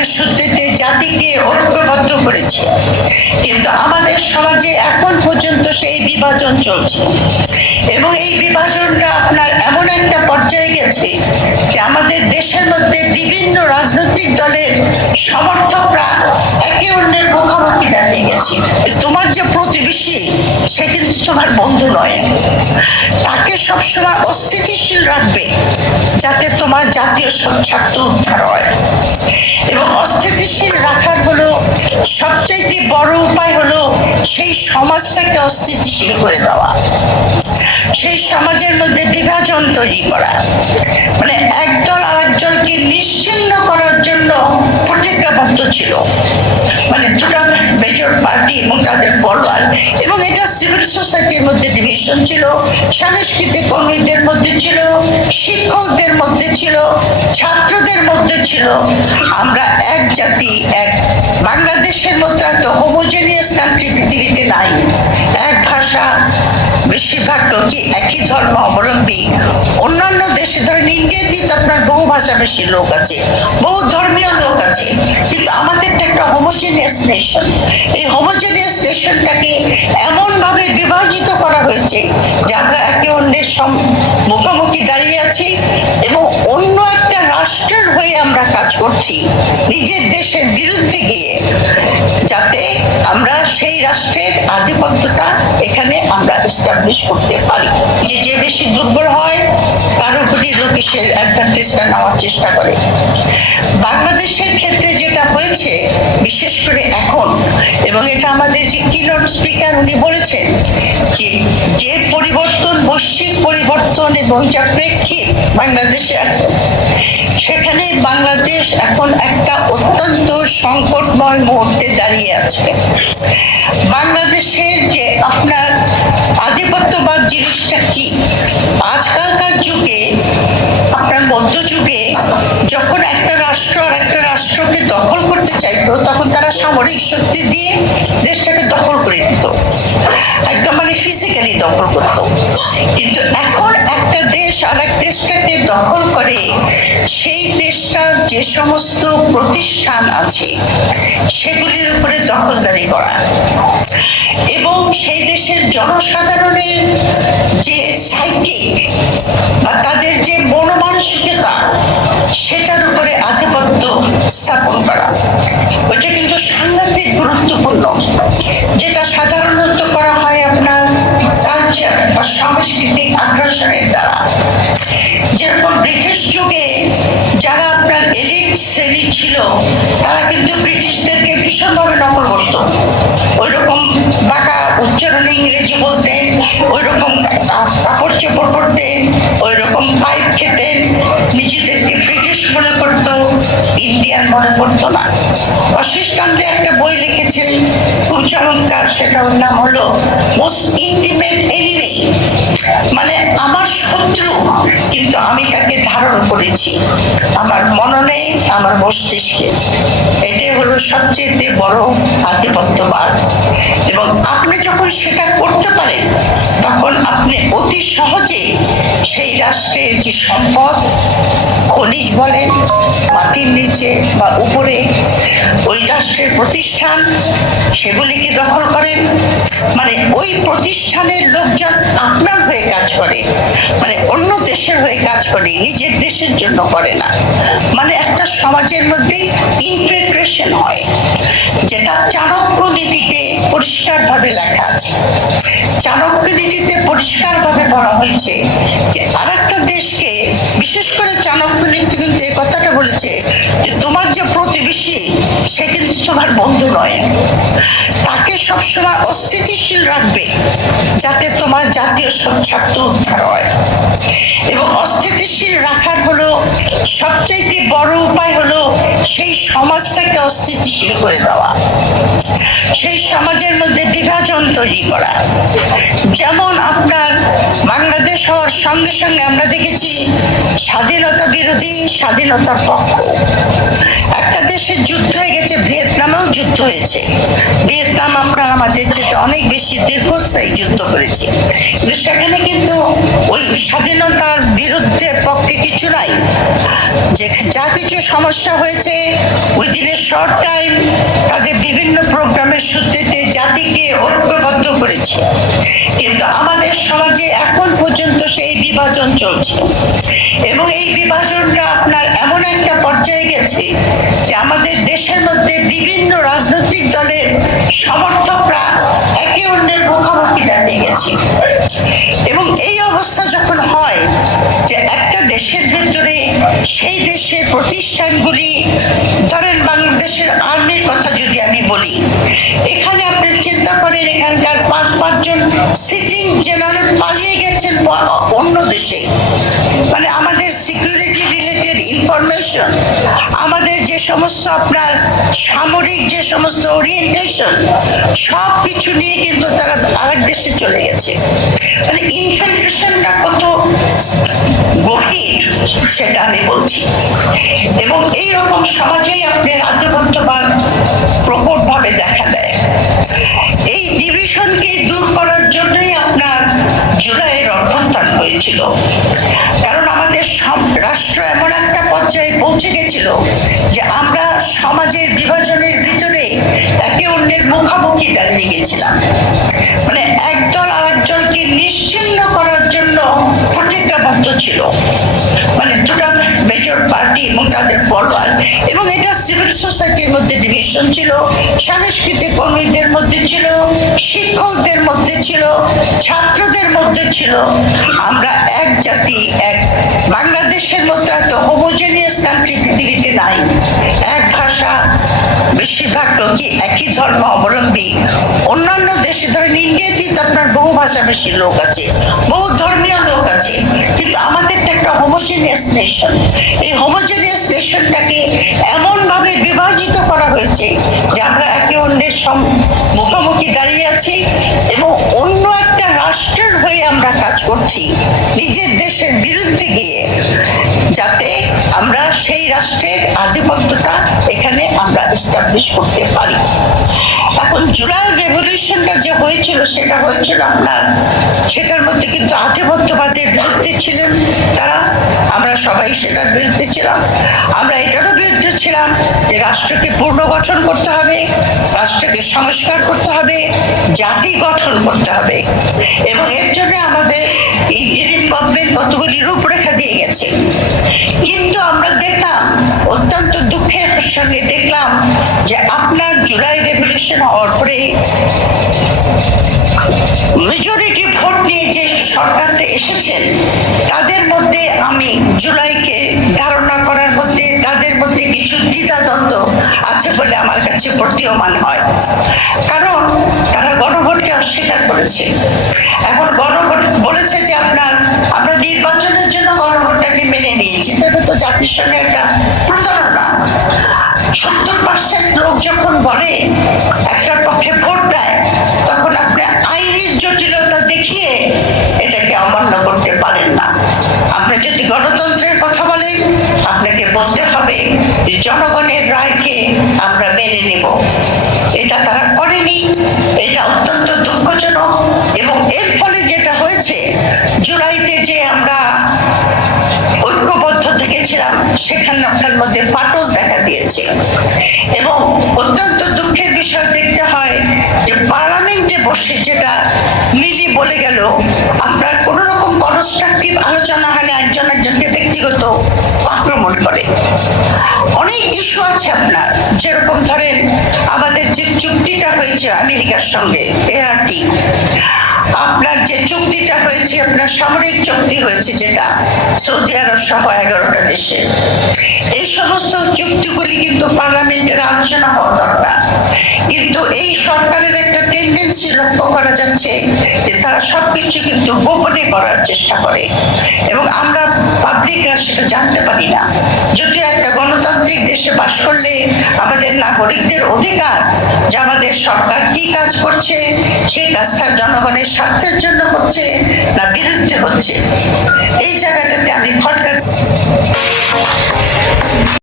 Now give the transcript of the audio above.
সংগ্রামের সূত্রে জাতিকে ঐক্যবদ্ধ করেছে, কিন্তু আমাদের সমাজে এখন পর্যন্ত সেই বিভাজন চলছে এবং এই বিভাজনটা আপনার এমন একটা পর্যায়ে গেছে যে আমাদের দেশের মধ্যে বিভিন্ন রাজনৈতিক দলের সমর্থকরা একে অন্যের মুখোমুখি দাঁড়িয়ে গেছে। তোমার যে প্রতিবেশী সে কিন্তু তোমার বন্ধু নয়, তাকে সবসময় অস্থিতিশীল রাখবে যাতে তোমার জাতীয় স্বার্থ উদ্ধার হয়। এবং অস্থিতিশীল রাখার হলো সবচাইতে বড় উপায় হলো সেই সমাজটাকে অস্থিতিশীল করে দেওয়া, সেই সমাজের মধ্যে বিভাজন তৈরি করা, মানে একদল আরেকজনকে নিশ্চিহ্ন করার জন্য প্রতিজ্ঞাবদ্ধ ছিল, মানে দুটা মেজর পার্টি এবং তাদের বলওয়ার। এবং এটা সিভিল সোসাইটির মধ্যে ডিভিশন ছিল, সাংস্কৃতিক কর্মীদের মধ্যে ছিল, শিক্ষকদের মধ্যে ছিল, ছাত্রদের মধ্যে ছিল। আমরা এক জাতি, এক বাংলাদেশের মতো এত হোমোজেনিয়াস কান্ট্রি পৃথিবীতে নাই। এক ভাষা, বেশিরভাগ লোকই একই ধর্ম অবলম্বী। অন্যান্য দেশে ধরেন ইন্ডিয়াতেই তো আপনার বহু ভাষাভাষী লোক আছে, বহু ধর্মীয় লোক আছে, কিন্তু আমাদের একটা হোমোজেনিয়াস নেশন। এই হোমোজেনিয়াস নেশনটাকে এমন ভাবে বিভাজিত করা হয়েছে যে আমরা একে অন্যের মুখোমুখি দাঁড়িয়ে আছি এবং অন্য একটা রাষ্ট্রের হয়ে আমরা কাজ করছি নিজের দেশের বিরুদ্ধে গিয়ে, যাতে আমরা সেই রাষ্ট্রের আধিপত্যটা এখানে আমরা এস্টাবলিশ করতে পারি। যে বেশি দুর্বল হয় তার উপরই লোকে সে অ্যাডভান্টেজটা নেওয়ার চেষ্টা করে। বাংলাদেশের ক্ষেত্রে যেটা হয়েছে বিশেষ করে এখন, এবং এটা আমাদের যে কিনোট স্পিকার উনি বলেছেন যে পরিবর্তন, বৈশ্বিক পরিবর্তন এবং যা প্রেক্ষিত বাংলাদেশে এখন, সেখানে বাংলাদেশ এখন একটা অত্যন্ত সংকটময় মুহূর্তে দাঁড়িয়ে আছে। বাংলাদেশের যে আপনার আধিপত্যবাদ জিনিসটা কি, আজকালকার যুগে আপনার মধ্যযুগে যখন একটা রাষ্ট্র আর একটা রাষ্ট্রকে দখল করতে চাইতো তখন তারা সামরিক শক্তি দিয়ে দেশটাকে দখল করে নিত, একদম মানে ফিজিক্যালি দখল করত। কিন্তু এখন একটা দেশ আর এক দেশটাকে দখল করে সেই দেশটার যে সমস্ত প্রতিষ্ঠান আছে সেগুলির উপরে দখলদারি করা এবং সেই দেশের জনসাধারণের যে সাইকি বা তাদের যে মনোমানসিকতা সেটার উপরে আধিপত্য স্থাপন করা, ওইটা কিন্তু সাংঘাতিক গুরুত্বপূর্ণ, যেটা সাধারণত করা হয় আপনার কালচার বা সাংস্কৃতিক আগ্রাসনের দ্বারা। যেরকম ব্রিটিশ যুগে যারা আপনার এলিট শ্রেণী ছিল তারা কিন্তু ব্রিটিশদেরকে ভীষণভাবে নকল করত, ওইরকম বাঁকা উচ্চারণে ইংরেজি বলতেন, ওইরকম কাপড় চোপড় পরতেন, ওইরকম পাইপ খেতেন, নিজেদেরকে ব্রিটিশ মনে করত, ইন্ডিয়ান মনে করতো না। অশিস কান্তে একটা বই লিখেছিলেন খুব চমৎকার, সেটার নাম হলো মোস্ট ইন্টিমেট এনিমি, মানে আমার শত্রু কিন্তু আমি তাকে ধারণ করেছি আমার মননে, আমার মস্তিষ্কে। এটাই হলো সবচেয়ে বড় আধিপত্যবাদ। এবং আপনি যখন সেটা করতে পারেন তখন আপনি অতি সহজে সেই রাষ্ট্রের যে সম্পদ, খনিজ বলেন মাটির নিচে বা উপরে, ওই রাষ্ট্রের প্রতিষ্ঠান সেগুলিকে দখল করেন। মানে ওই প্রতিষ্ঠানের লোকজন আপনার হয়ে কাজ করে, মানে অন্য দেশের হয়ে কাজ করে, নিজের দেশের জন্য করে না। মানে একটা সমাজের মধ্যে ইনফিল্ট্রেশন হয়, যেটা চাণক্য নীতিতে পরিষ্কারভাবে লেখা আছে। চাণক্য নীতিতে পরিষ্কারভাবে বলা হয়েছে যে আর একটা দেশকে, বিশেষ করে চাণক্য নীতি কিন্তু এই কথাটা বলেছে যে তোমার যে প্রতিবেশী সে কিন্তু তোমার বন্ধু নয়, তাকে সবসময় অস্থিতিশীল রাখবে যাতে তোমার জাতীয় স্বার্থ উদ্ধার হয়। এবং অস্থিতিশীল রাখার হলো সবচাইতে বড় উপায় হলো সেই সমাজটাকে অস্থিতিশীল করে দেওয়া, সেই সমাজের মধ্যে বিভাজন তৈরি করা। যেমন আপনার বাংলাদেশ হওয়ার সঙ্গে সঙ্গে আমরা দেখেছি স্বাধীনতা বিরোধী, স্বাধীনতার পক্ষ। একটা বাংলাদেশের যুদ্ধ হয়ে গেছে, ভিয়েতনামেও যুদ্ধ হয়েছে। ভিয়েতনাম আমরা আমাদের চেয়ে অনেক বেশি দীর্ঘস্থায়ী যুদ্ধ করেছি, কিন্তু সেখানে কিন্তু ওই স্বাধীনতার বিরুদ্ধে পক্ষে কিছু নাই। যে যা কিছু সমস্যা হয়েছে উইদিন শর্ট টাইম তাদের বিভিন্ন প্রোগ্রামের সূত্রে জাতিকে ঐক্যবদ্ধ করেছে, কিন্তু আমাদের সমাজে এখন পর্যন্ত সেই বিভাজন চলছে এবং এই বিভাজনটা আপনার এমন একটা পর্যায়ে গেছে যে আমাদের দেশের মধ্যে বিভিন্ন রাজনৈতিক দলের সমর্থকরা একে অন্যের মুখোমুখি দাঁড়িয়ে গেছে। এবং এই অবস্থা যখন হয় যে একটা দেশের ভেতরে সেই দেশের প্রতিষ্ঠানগুলি, ধরেন বাংলাদেশের আর্মির কথা যদি আমি বলি, এখানে আপনি চিন্তা করেন এখানকার পাঁচজন সিটিং জেনারেল পালিয়ে গেছেন অন্য দেশে। মানে আমাদের সিকিউরিটি রিলেটেড ইনফরমেশন, আমাদের যে সমস্ত আপনার সামরিক যে সমস্ত ওরিয়েন্টেশন, সব কিছু নিয়ে কিন্তু তারা আরেক দেশে চলে গেছে। মানে ইনফরমেশনটা কত গভীর সেটা আমি বলছি। এবং এইরকম সমাজেই আপনার আধিপত্যবাদ প্রকটভাবে দেখা দেয়। এই ডিভিশনকে দূর করার জন্যই আপনার জুলাইয়ের অভ্যুত্থান হয়েছিল, কারণ আমাদের রাষ্ট্র এমন একটা পর্যায়ে পৌঁছে গেছিল যে আমরা সমাজের বিভাজনের ভিতরে একে অন্যের মুখোমুখি দাঁড়িয়ে গেছিলাম। মানে একদল আরেকজনকে নিশ্চিহ্ন করার জন্য প্রতিজ্ঞাবদ্ধ ছিল, মানে দুটা মেজর পার্টি এবং তাদের পরবার। এবং এটা সিভিল সোসাইটির মধ্যে ডিভিশন ছিল, সাংস্কৃতিক কর্মীদের মধ্যে ছিল, শিক্ষকদের মধ্যে ছিল, ছাত্রদের মধ্যে ছিল। আমরা এক জাতি, এক বাংলাদেশের মতো এত হোমোজেনিয়াস কান্ট্রি পৃথিবীতে নাই। এক ভাষা, বেশিরভাগ লোকই একই ধর্ম অবলম্বী। অন্যান্য দেশে ধরেন ইন্ডিয়াতে তো আপনার বহু ভাষাভাষী লোক আছে, বহু ধর্মীয় লোক আছে, কিন্তু আমাদের একটা হোমোজেনিয়াস নেশন। এই হোমোজেনিয়াস নেশনটাকে এমন ভাবে বিভাজিত করা হয়েছে যে আমরা একে অন্যের মুখোমুখি দাঁড়িয়ে আছি এবং অন্য একটা রাষ্ট্রের হয়ে আমরা কাজ করছি নিজের দেশের বিরুদ্ধে গিয়ে, যাতে আমরা সেই রাষ্ট্রের আধিপত্যটা এখানে আমরা এস্টাবলিশ করতে পারি। এখন জুলাই রেভলিউশনটা যে হয়েছিল সেটা হয়েছিল আপনার, সেটার মধ্যে কিন্তু আধিপত্যবাদের বিরুদ্ধে ছিলেন তারা, আমরা সবাই সেটার বিরুদ্ধে ছিলাম। আমরা এটারও বিরুদ্ধে ছিলাম যে রাষ্ট্রকে পুনর্গঠন করতে হবে, রাষ্ট্রকে সংস্কার করতে হবে, জাতি গঠন করতে হবে। এবং এর জন্য আমাদের ইন্টারিম গভর্নমেন্ট কতগুলি রূপরেখা দিয়ে গেছে। কিন্তু আমরা দেখলাম, অত্যন্ত দুঃখের সঙ্গে দেখলাম যে আপনার জুলাই রেভলিউশন হওয়ার পরে মেজরিটি ভোট নিয়ে যে সরকারটা এসেছেন তাদের মধ্যে আমি জুলাইকে ধারণা করার মধ্যে তাদের মধ্যে কিছু দ্বিধাদ্বন্দ্ব আছে বলে আমার কাছে প্রতীয়মান হয়। কারণ তারা গণভোটকে অস্বীকার করেছে। এখন গণভোট বলেছে যে আমরা নির্বাচনের জন্য গণভোটটাকে মেনে নিয়েছি, এটা তো জাতিসংঘে একটা প্রতারণা। 70% লোক যখন বলে একটার পক্ষে ভোট দেয়, তখন আপনি আইনের জটিলতা দেখিয়ে এটাকে অমান্য করতে পারেন না। আপনি যদি গণতন্ত্রের কথা বলেন, আপনাকে বলতে হবে যে জনগণের রায়কে আমরা মেনে নেব। এটা তারা করেনি, এটা অত্যন্ত দুঃখজনক। এবং এর ফলে যেটা হয়েছে, জুলাইতে যে আমরা ঐক্যবদ্ধ থেকেছিলাম সেখানটার মধ্যে ফাটল দেখা দিয়েছে। এবং অত্যন্ত দুঃখের বিষয় দেখতে হয় যে পার্লামেন্টে বসে যেটা মিলি বলে গেল, আপনার কোন রকম কনস্ট্রাকটিভ আলোচনা হলে একজন একজনকে ব্যক্তিগত আক্রমণ করে। অনেক ইস্যু আছে আপনার, যেরকম ধরেন আমাদের যে চুক্তিটা হয়েছে আমেরিকার সঙ্গে, এআরটি, আপনার যে চুক্তিটা হয়েছে, আপনার সামরিক চুক্তি হয়েছে যেটা সৌদি আরব সহ 11টা দেশে, এই সমস্ত চুক্তিগুলি কিন্তু পার্লামেন্টের আলোচনা হওয়া দরকার। কিন্তু এই সরকারের একটা টেন্ডেন্সি লক্ষ্য করা যাচ্ছে যে তারা সবকিছু কিন্তু গোপনে করার চেষ্টা করে এবং আমরা পাবলিকরা সেটা জানতে পারি না। যদিও একটা গণতান্ত্রিক দেশে বাস করলে আমাদের নাগরিকদের অধিকার যে আমাদের সরকার কি কাজ করছে, সেই কাজটা জনগণের স্বার্থের জন্য হচ্ছে না বিরুদ্ধে হচ্ছে, এই জায়গাটাতে আমি খটকা